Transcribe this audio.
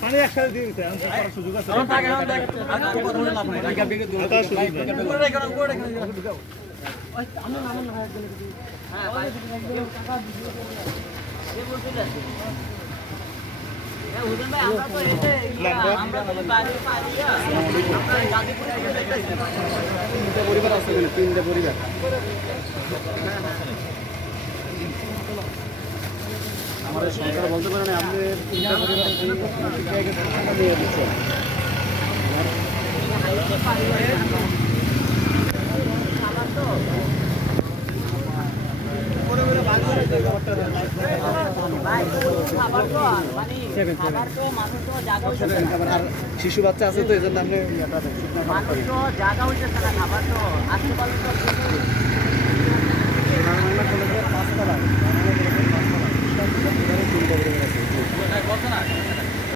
পানি একসাথে দিয়ে দিতে সুযোগ আছে। পরিবার আছে, তিনটে পরিবার। আমাদের সরকার বলতে পারেন আপনি তিনটা পরিবারের নিয়ে দিচ্ছেন। আর শিশু বাচ্চা আছে তো এই জন্য আপনি জায়গা হইতেছে না, খাবার তো আসতে পারলে তো